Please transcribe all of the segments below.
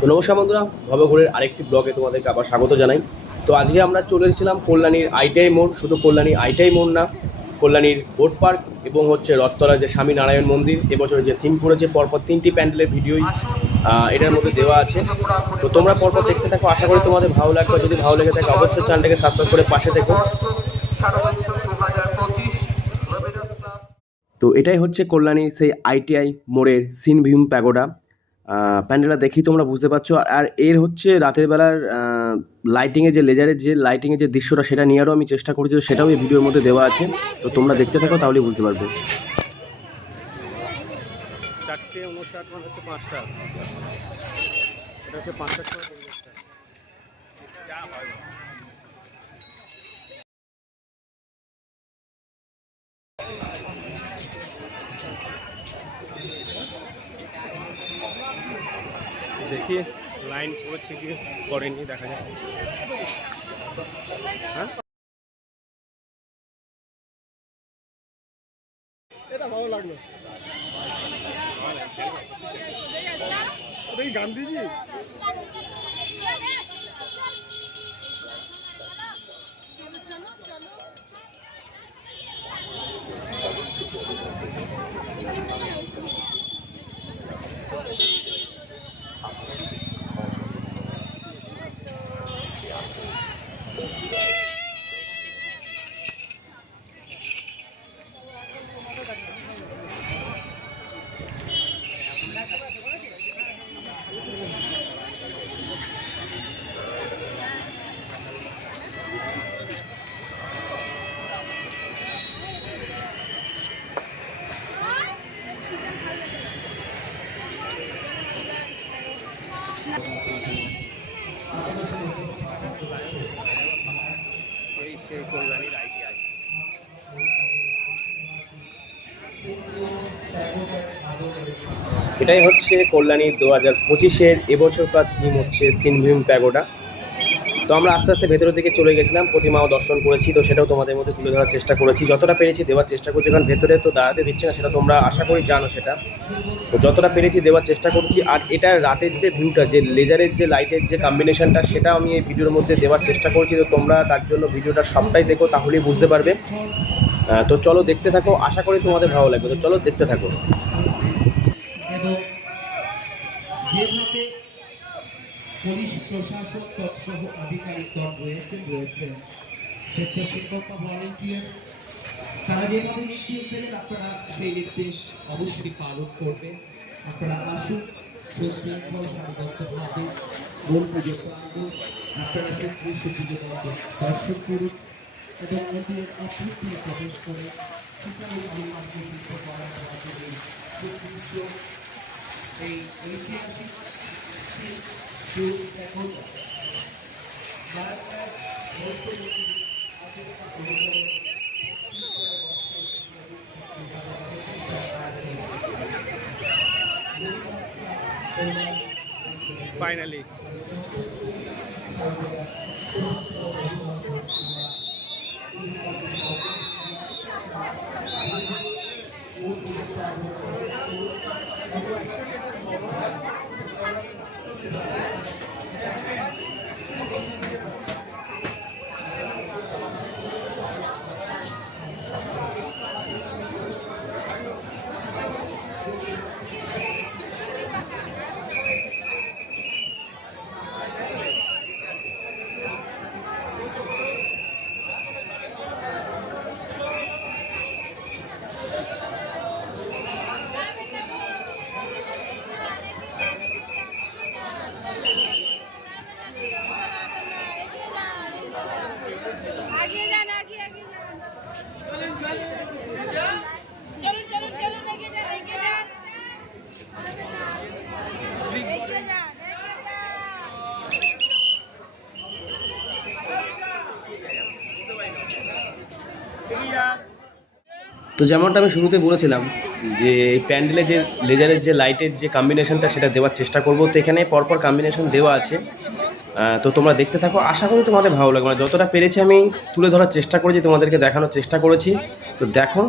তো নমস্কার বন্ধুরা, ভবঘুরের আরেকটি ব্লগে তোমাদেরকে আবার স্বাগত জানাই। তো আজকে আমরা চলে এসেছিলাম কল্যাণীর আইটিআই মোড়। শুধু কল্যাণী আইটিআই মোড় না, কল্যাণীর বোট পার্ক এবং হচ্ছে রথতলার যে স্বামী নারায়ণ মন্দির, এবছরে যে থিম করেছে পরপর 3টি প্যান্ডেলের ভিডিওই এটার মধ্যে দেওয়া আছে। তো তোমরা পরপর দেখতে থাকো, আশা করি তোমাদের ভালো লাগবে। যদি ভালো লেগে থাকে অবশ্যই চ্যানেলটাকে সাবস্ক্রাইব করে পাশে থেকো। তো এটাই হচ্ছে কল্যাণীর সেই আইটিআই মোড়ের সিনভিউম প্যাগোডা। প্যান্ডেলটা দেখেই তোমরা বুঝতে পারছো। আর এর হচ্ছে রাতের বেলার লাইটিংয়ে যে লেজারের যে লাইটিংয়ের যে দৃশ্যটা, সেটা নেওয়ারও আমি চেষ্টা করেছি। তো সেটাও এই ভিডিওর মধ্যে দেওয়া আছে। তো তোমরা দেখতে থাকো, তাহলেই বুঝতে পারবে। 4:59 মানে হচ্ছে 5টা, এটা হচ্ছে 5টার সময়। দেখি লাইন পড়েছে কি করেনি, দেখা যায়। হ্যাঁ, এটা ভালো লাগলো। দেখি গান্ধীজি এই সেই কল্যাণীর আইটিআই। এটাই হচ্ছে কল্যাণী 2025-এর এবছরকার থিম হচ্ছে সিনভিউম প্যাগোডা। তো আমরা আস্তে আস্তে ভেতরের দিকে চলে গেছিলাম, প্রতিমাও দর্শন করেছি। তো সেটাও তোমাদের মধ্যে তুলে ধরার চেষ্টা করেছি, যতটা পেরেছি দেওয়ার চেষ্টা করছি। কারণ ভেতরে তো দাঁড়াতে দিচ্ছে না, সেটা তোমরা আশা করি জানো সেটা। তো যতটা পেরেছি দেওয়ার চেষ্টা করছি। আর এটা রাতের যে ভিউটা, যে লেজারের যে লাইটের যে কম্বিনেশনটা, সেটা আমি এই ভিডিওর মধ্যে দেওয়ার চেষ্টা করছি। তো তোমরা তার জন্য ভিডিওটা সবটাই দেখো, তাহলেই বুঝতে পারবে। তো চলো দেখতে থাকো, আশা করি তোমাদের ভালো লাগবে। তো চলো দেখতে থাকো। এবং যেভাবে পুলিশ প্রশাসন তৎসহ আধিকারিকগণ রয়েছেন স্বেচ্ছাসেবক বা ভলান্টিয়ার্স, তারা যেভাবে নির্দেশ দেবেন আপনারা সেই নির্দেশ অবশ্যই পালন করবেন। আপনারা আসুন সুশৃঙ্খল সারিবদ্ধভাবে মূল পুজো প্রাঙ্গণ আপনারা সেই দৃশ্য পুজো দর্শন করুন এবং মন্দিরের অভ্যন্তরে প্রবেশ করে এই ঐতিহাসিক এখন ফাইনালি তো যেমনটা আমি শুরুতে বলেছিলাম যে প্যান্ডেলে যে লেজারের যে লাইটের যে কম্বিনেশনটা, সেটা দেওয়ার চেষ্টা করব। তো এখানে পরপর কম্বিনেশন দেওয়া আছে। তো তোমরা দেখতে থাকো, আশা করি তোমাদের ভালো লাগবে। মানে যতটা পেরেছি আমি তুলে ধরার চেষ্টা করেছি, তোমাদেরকে দেখানোর চেষ্টা করেছি। তো দেখো।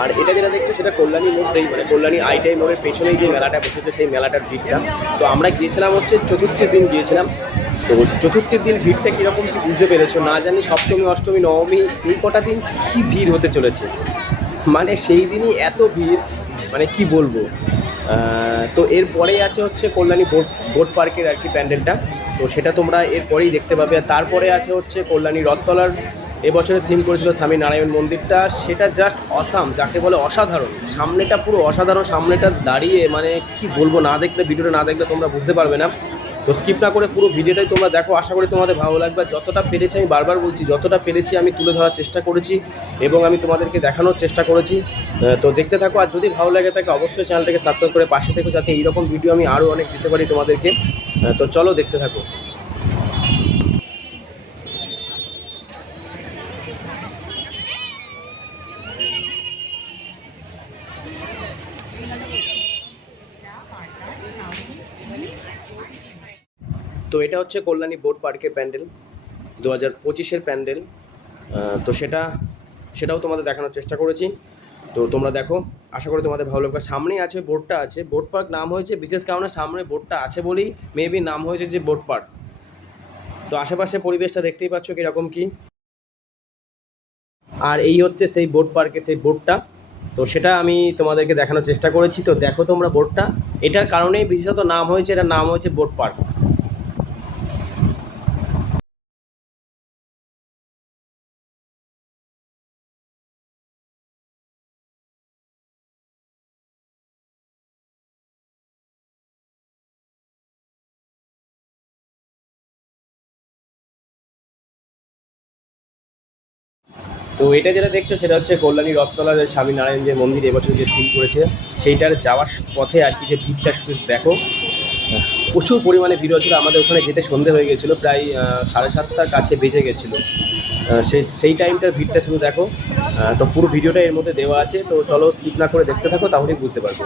আর এটা যেটা দেখছো সেটা কল্যাণী মোড়েই, মানে কল্যাণী আইটাই মোড়ের পেছনেই যে মেলাটা বসেছে সেই মেলাটার ভিড়টা। তো আমরা গিয়েছিলাম হচ্ছে চতুর্থীর দিন গিয়েছিলাম। তো চতুর্থীর দিন ভিড়টা কীরকম কি বুঝতে পেরেছো, না জানি সপ্তমী অষ্টমী নবমী এই কটা দিন কী ভিড় হতে চলেছে, মানে সেই দিনই এত ভিড়, মানে কি বলবো। তো এরপরেই আছে হচ্ছে কল্যাণী বোট পার্কের আর কি প্যান্ডেলটা, তো সেটা তোমরা এরপরেই দেখতে পাবে। আর তারপরে আছে হচ্ছে কল্যাণী রথতলার এবছরের থিম করেছিল স্বামী নারায়ণ মন্দিরটা, সেটা জাস্ট অসাম, যাকে বলে অসাধারণ। সামনেটা পুরো অসাধারণ, সামনেটা দাঁড়িয়ে মানে কি বলবো, না দেখলে ভিডিওটা না দেখলে তোমরা বুঝতে পারবে না। তো স্কিপ না করে পুরো ভিডিওটাই তোমরা দেখো, আশা করি তোমাদের ভালো লাগবে। যতটা পেরেছি, আমি বারবার বলছি, যতটা পেরেছি আমি তুলে ধরার চেষ্টা করেছি এবং আমি তোমাদেরকে দেখানোর চেষ্টা করেছি। তো দেখতে থাকো, আর যদি ভালো লাগে থাকে অবশ্যই চ্যানেলটাকে সাবস্ক্রাইব করে পাশে থেকো, যাতে এইরকম ভিডিও আমি আরও অনেক দিতে পারি তোমাদেরকে। তো চলো দেখতে থাকো। তো এটা হচ্ছে কল্যাণী বোট পার্কের প্যান্ডেল, 2025-এর প্যান্ডেল। তো সেটাও তোমাদের দেখানোর চেষ্টা করেছি। তো তোমরা দেখো, আশা করি তোমাদের ভালো লাগবে। সামনেই আছে বোটটা আছে, বোট পার্ক নাম হয়েছে বিশেষ কারণে, সামনে বোটটা আছে বলেই মেবি নাম হয়েছে যে বোট পার্ক। তো আশেপাশে পরিবেশটা দেখতেই পাচ্ছ কীরকম কী। আর এই হচ্ছে সেই বোট পার্কের সেই বোটটা, তো সেটা আমি তোমাদেরকে দেখানোর চেষ্টা করেছি। তো দেখো তোমরা বোটটা, এটার কারণেই বিশেষত নাম হয়েছে, এটার নাম হয়েছে বোট পার্ক। তো এটা যেটা দেখছো সেটা হচ্ছে কল্যাণী রথতলার যে স্বামী নারায়ণ যে মন্দির এবছর যে থিম করেছে সেইটার যাওয়ার পথে আর কি যে ভিড়টা শুধু দেখো, প্রচুর পরিমাণে ভিড় হচ্ছিলো। আমাদের ওখানে যেতে সন্ধে হয়ে গেছিলো, প্রায় 7:30টার কাছে বেজে গেছিলো। সেই টাইমটার ভিড়টা শুধু দেখো। তো পুরো ভিডিওটা এর মধ্যে দেওয়া আছে, তো চলো স্কিপ না করে দেখতে থাকো, তাহলেই বুঝতে পারবো।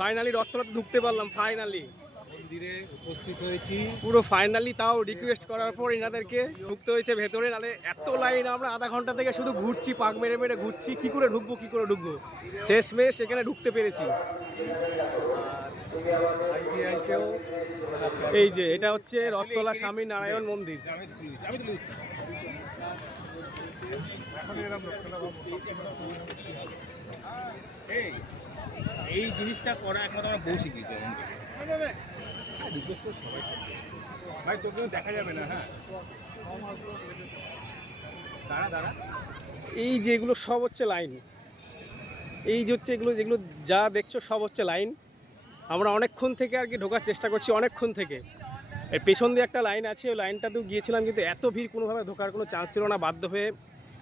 ফাইনালি রথতলাতে ঢুকতে পারলাম, ফাইনালি মন্দিরে উপস্থিত হয়েছি। পুরো ফাইনালি, তাও রিকোয়েস্ট করার পর এনাদেরকে ঢুকতে হয়েছে ভেতরে, নাহলে এত লাইন। আমরা আধা ঘন্টা থেকে শুধু ঘুরছি, পাক মেরে মেরে ঘুরছি, কি করে ঢুকবো শেষমেশ এখানে ঢুকতে পেরেছি। এই যে এটা হচ্ছে রথতলা স্বামী নারায়ণ মন্দির। এই জিনিসটা করা একমাত্র আমার বউ শিখিয়েছে ভাই, তোকে দেখা যাবে না। হ্যাঁ, দাঁড়া। এই যে এগুলো সব হচ্ছে লাইন, এই যে হচ্ছে যেগুলো যা দেখছো সব হচ্ছে লাইন। আমরা অনেকক্ষণ থেকে আর কি ঢোকার চেষ্টা করছি, অনেকক্ষণ থেকে। এর পেছন দিয়ে একটা লাইন আছে, ওই লাইনটাতেও গিয়েছিলাম, কিন্তু এত ভিড় কোনোভাবে ঢোকার কোনো চান্স ছিল না। বাধ্য হয়ে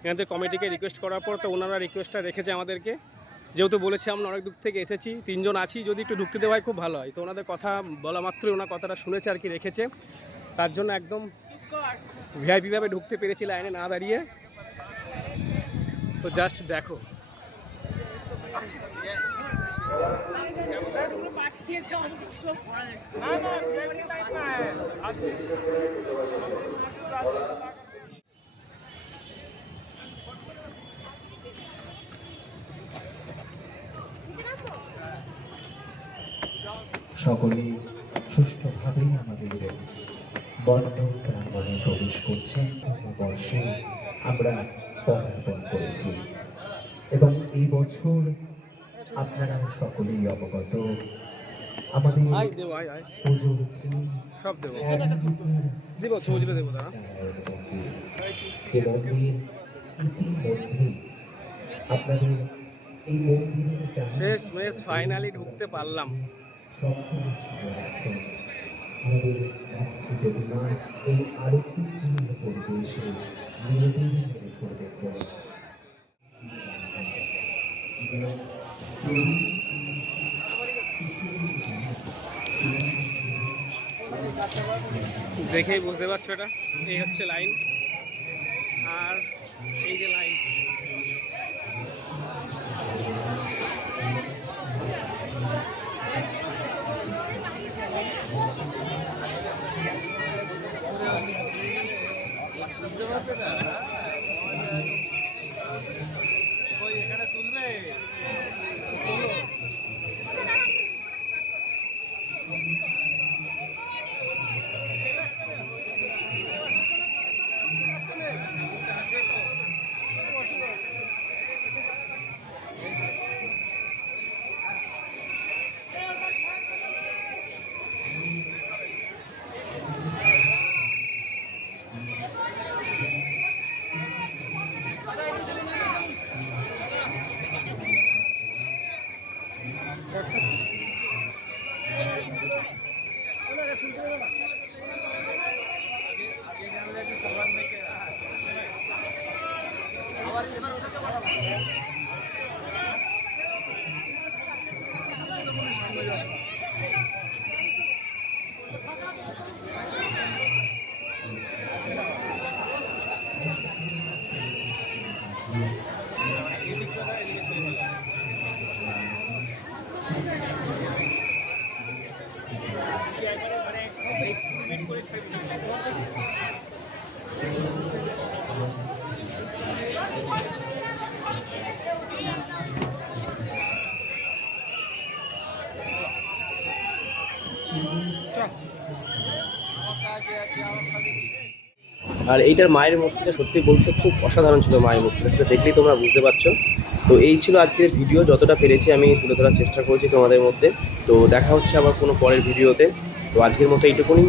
এনাদের কমিটিকে রিকোয়েস্ট করার পর তো ওনারা রিকোয়েস্টটা রেখেছে আমাদেরকে, যেহেতু বলেছে আমরা অনেক দূর থেকে এসেছি, 3 জন আছি, যদি একটু ঢুকতে দেওয়া হয় খুব ভালো হয়। তো ওনাদের কথা বলা মাত্রই ওনার কথাটা শুনেছে আর কি, রেখেছে। তার জন্য একদম ভিআইপি ভাবে ঢুকতে পেরেছি লাইনে না দাঁড়িয়ে। তো জাস্ট দেখো, সকলে সুষ্ঠুভাবেই আমাদের বর্ণ প্রাঙ্গণে প্রবেশ করছেন। বর্ষে আমরা পদার্পণ করেছি এবং এই বছর আপনারা সকলেই অবগত আমাদের পুজোর থিম সব দেবো দেব ছবিগুলো দেবো দাঁড়া। যে মন্দির ইতিমধ্যে আপনাদের এই মন্দিরের শেষ মেশ ফাইনালি ঢুকতে পারলাম। সকলে চলে আসছেন আমাদের মাতৃপ্রতিমা এই আলোকোজ্জ্বল পরিবেশে নিজেদের মেরে ধরবেন বলে দেখেই বুঝতে পারছো এটা এই হচ্ছে লাইন, আর এই যে লাইন এখানে তুলবে। আর এইটার মায়ের মূর্তিটা সত্যি বলতে খুব অসাধারণ ছিল। মায়ের মূর্তিটা সেটা দেখলেই তোমরা বুঝতে পারছো। তো এই ছিল আজকের ভিডিও, যতটা পেরেছি আমি তুলে ধরার চেষ্টা করেছি তোমাদের মধ্যে। তো দেখা হচ্ছে আবার কোনো পরের ভিডিওতে। তো আজকের মতো এইটুকুনি।